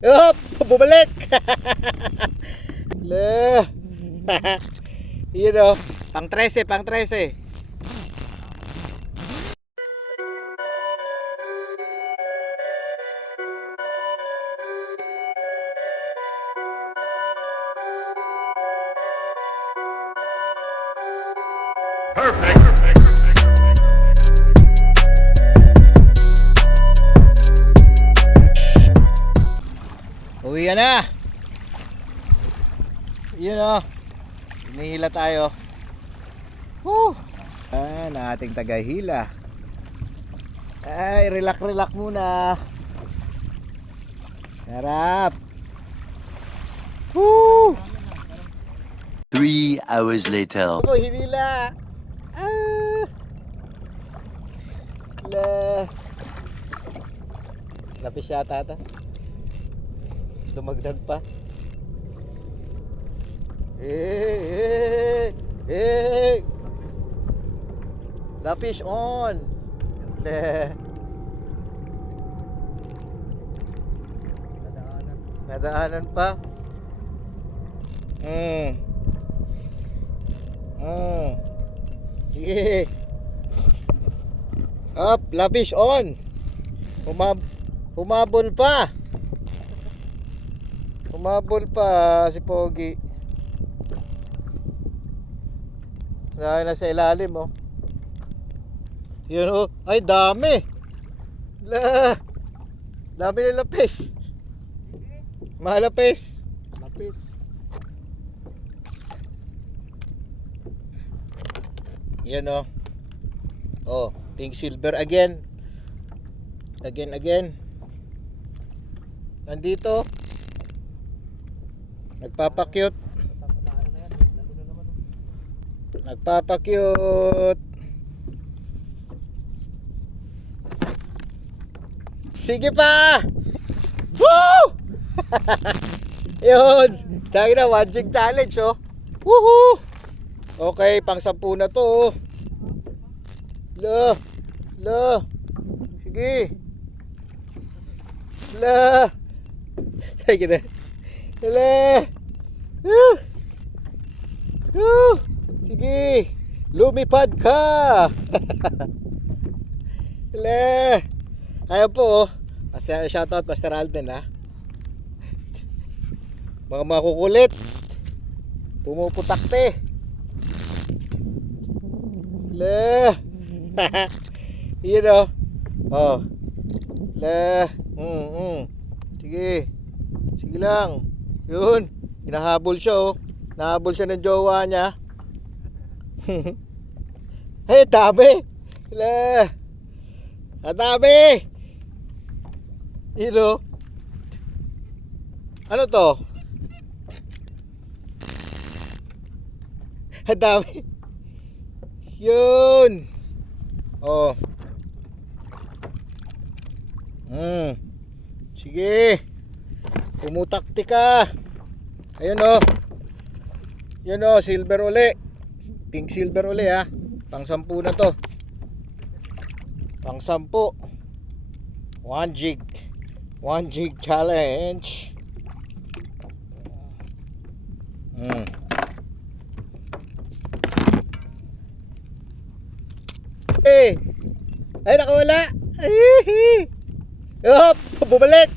Hop! Bumalik! Le! Yun o. Pang 13, pang 13. Uwi na. Yun o. Hinihila tayo. Woo! Na ating tagahila. Ay, relax muna. Sarap. Woo! 3 hours later. Ako, hinila. Lapis yata ata. Dumagdag pa. Lapis on. Nadaanan pa. Sige. Up, lapis on. Humabol pa. Humabol pa si Pogi. Dahil na sa ilalim oh. Yun oh. Ay dami. Dami na lapis. Malapis. Lapis. Yan oh. Oh, pink silver again. Again. Nandito. Nagpapakyut. Sige pa. Woo! Yun. Dahil na 1 jig challenge oh. Woohoo! Okay, pang 10 na to. Sige. Sige na. Sige. Lumipad ka. Ayaw po oh. Shoutout Master Alden ha. Mga makukulit. Pumuputakte. Yun oh. Oh. Sige. Sige lang. Yun. Hinahabol siya oh. Nahabol siya ng jowa niya. Hey, dami. Dami. Yun oh. Ano to? Dami. Yun. Oh. Sige. Pumutakti ka. Ayun oh. Yun oh, silver uli. Pink silver uli ha. Pang 10 na to. Pang 10. 1 jig. 1 jig challenge. Ay, nakawala. Hop, bumalik.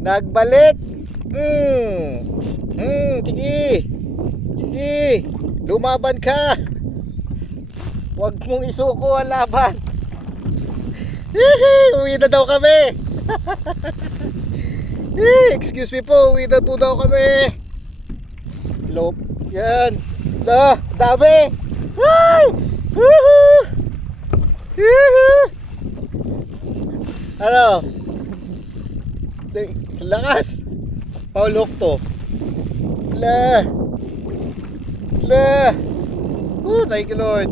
Nagbalik. Sige. Lumaban ka. Huwag mong isuko ang laban. Uwi na daw kami. Excuse me po, uwi na po daw kami. Lop. Yan. Dami. Ay! Ano? Lakas. Paulok to. Thank you Lord.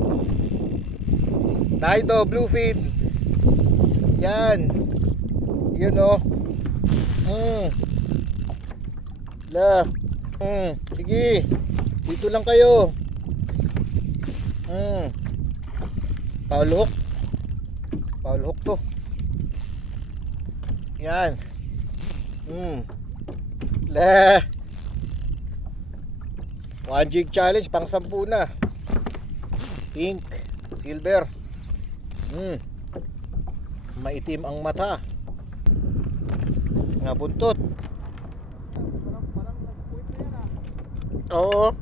Tayo bluefin. Yan. Yun o. Sige. Dito lang kayo. Paulok to. Yan. Le. 1 jig challenge pang 10 na. Pink, silver. Maitim ang mata. Nga buntot. Oo.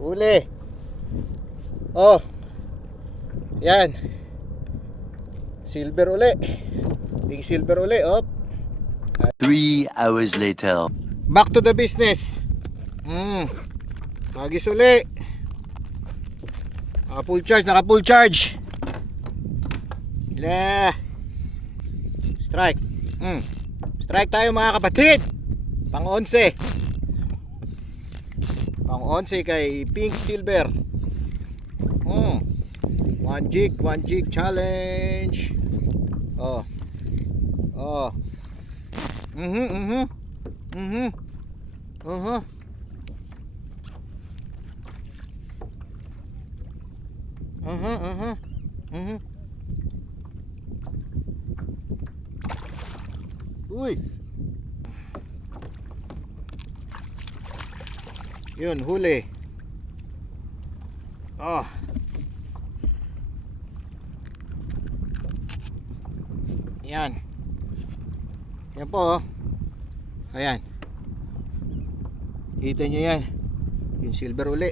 Uli. Oh. Yan. Silver uli. Pink silver uli. Oh. 3 hours later. Back to the business. Magis uli. Naka full charge. Strike. Strike tayo mga kapatid. Pang 11. Pang 11 kay Pink Silver. 1 jig challenge. Oh. Uy. Yun, huli. Oh. Yan. Yan po, oh. Ayan. Kita nyo yan. Yung silver uli.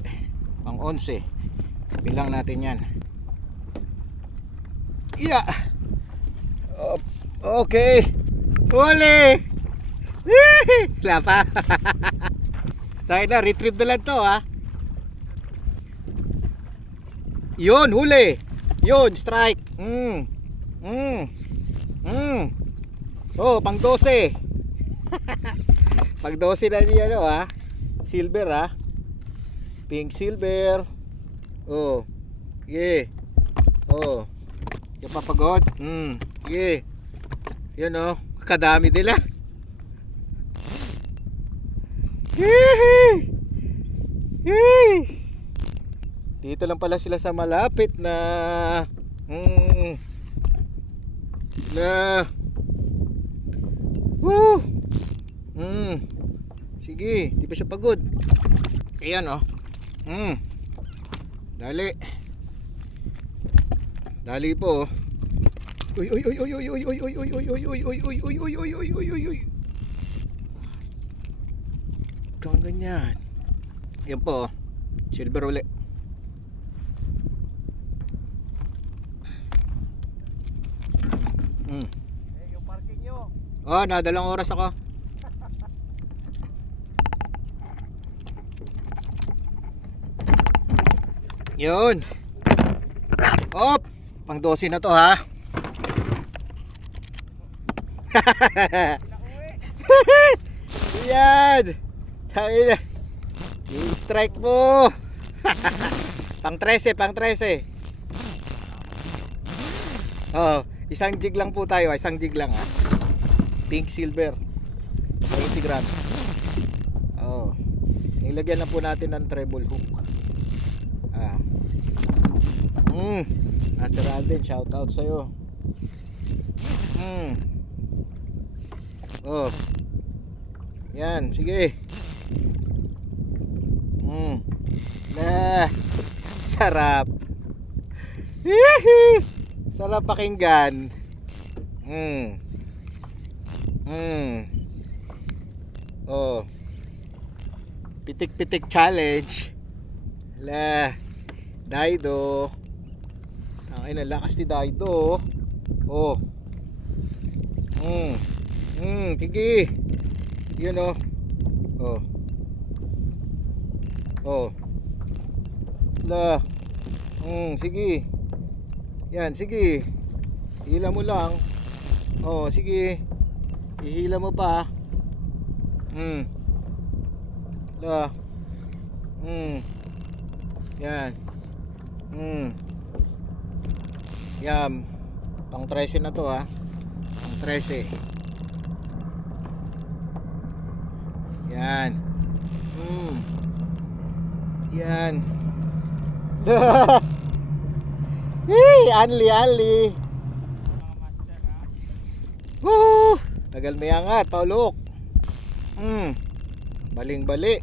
Pang 11. Bilang natin yan. Yeah. Okay. Huli. Wala pa. Tayo na, retrieve na lang to, ha. Yun, huli. Yun, strike. Oh, pang 12. Pang 12 na niya, no, ha. Silver, ha. Pink silver. Oh. Yeah. Oh. Yung papagod. Yeah. Yun, oh. Kadami nila. Dito lang pala sila sa malapit na Woo! Sige, di pa siya pagod. Ayan, oh. Dali. Dali po. Uy. Kung ganyan. Yan po, silver uli. Yung parking nyo. Oh, nadalang oras ako. Yun. Op, pang 12 na to, ha. Yan. Tayo na. I-strike mo. Pang 13. Oh, isang jig lang po tayo. Isang jig lang, ha. Pink silver. 20 grams. Oh. Nilagyan na po natin ng treble hook. Master Alden, shout out sa'yo. Oh. Yan, sige. Sarap. Sarap pakinggan. Oh. Pitik-pitik challenge. Daido. Ay, nalakas ni Daido. Oh. Sige. Yun, oh. Oh. Sige. Yan, sige. Hila mo lang. Oh, sige. Ihila mo pa. Yan. Yam. Pang 13 na to, ha. Pang 13. Yan. Yan. Hey, Anli. Woo! Tagal may angat, paulok. Baling-bali.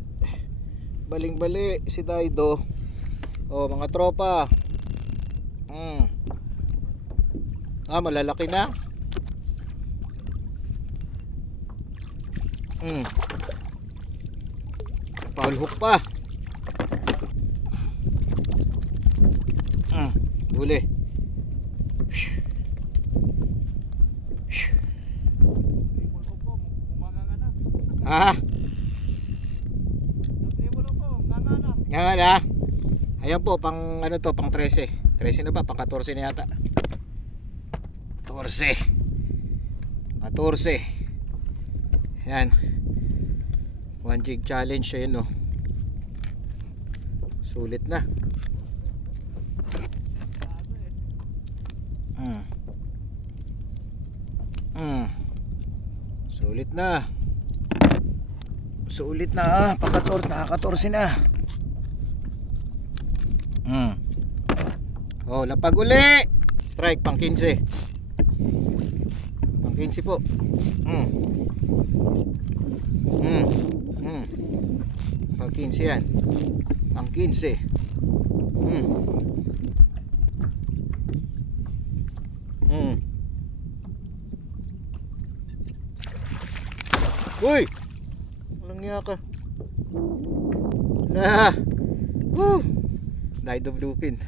Baling-bali si Daido. Oh, mga tropa. Malalaki na. Foul hook pa. Huli. Limulok ko, umanganga na. Ah, Limulok ko, nganga na. nga na. Ayan po, pang ano to, pang 13. 13 na ba? Pang 14 na yata. 14. 14. Yan. 1 jig challenge ayun, no. Sulit na. Sulit na. Sulit na, nakaka-14 na. Oh, lapag uli. Strike pang 15. Pang 15 po. Pang 15 yan. Pang 15. Uy! Walang niya ka. Lah. Daido bluefin.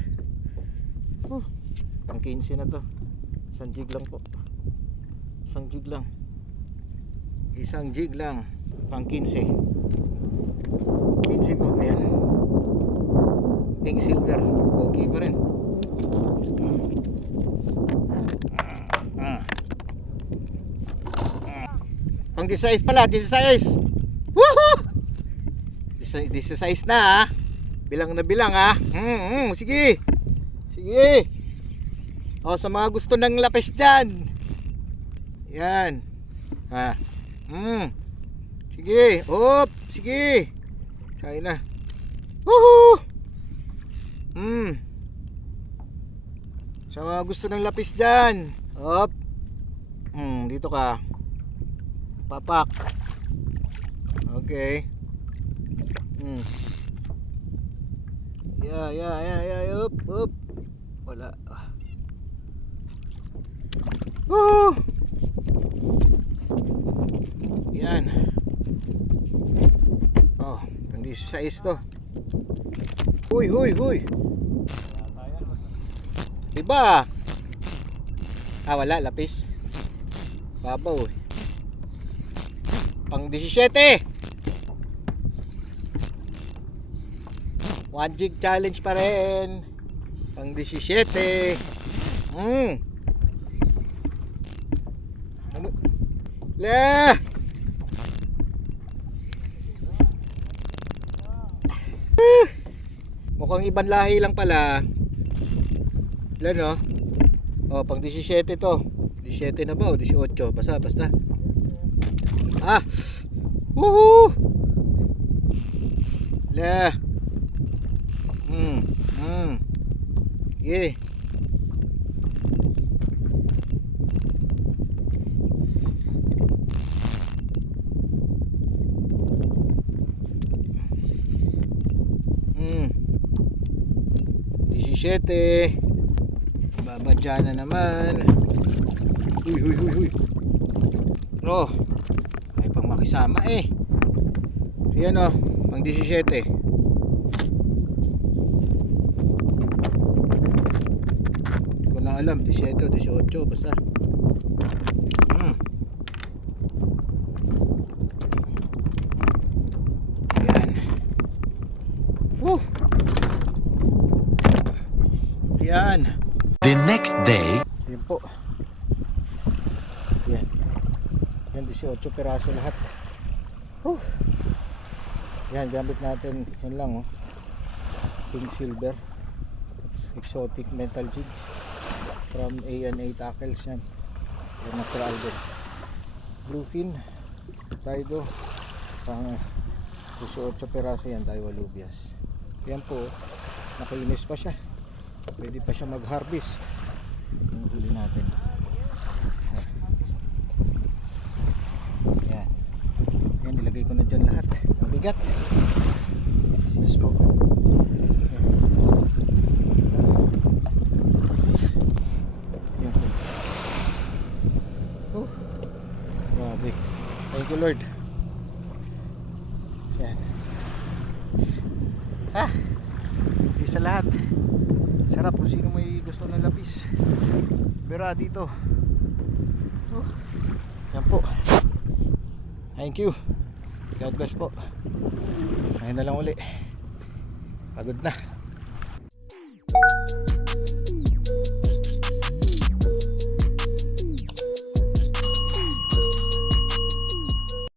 Pang 15 na to. Isang jig lang po. Isang jig lang. Isang jig lang. Pang 15. 15 po. Ayan. Pink silver. Okay pa rin. Pang 16 pala. 16. Woohoo! 16 na ha. Bilang na bilang ha. Sige. Sige. O, sa mga gusto ng lapis dyan. Yan. Ha. Sige. Op. Sige. Kaya na. Woohoo! Sa mga gusto ng lapis dyan. Op. Dito ka. Papak. Okay. Yeah. Up. Wala. Yan. Oh, pang 16 to. Huy. Diba? Wala, lapis. Babaw eh. Pang 17. 1 jig challenge pa rin. Pang 17. Ano? La! Mukhang ibang lahi lang pala. Ilan no? Oh, pang 17 to. 17 na ba o 18? Basta. Woohoo! La! Yeah. Siyete. Babadya na naman. Huy. Bro, ay pang makisama eh. Ayan o, pang 17. Hindi ko na alam, 17 o 18 basta. Ayan. Ayan. The next day. Ayan po. Ayan. Ayan, 18 peraso lahat. Ayan, gamit natin. Yan lang oh. Pink silver. Exotic metal jig. From A&A Tackles yan. Ayan, Master Alden. Bluefin. Daido. Saka 18 peraso yan. Tayo walubias. Ayan po. Nakainis pa siya. Pwede pa siya mag-harvest. Yung huli natin. bigat. Yes po. Yan po. Oh, grabe. Thank you Lord. Yan. Isa lahat. Sarap kung sino may gusto ng lapis. Pero dito. Oh, yan po. Thank you. God bless po. Ngayon na lang uli. Pagod na.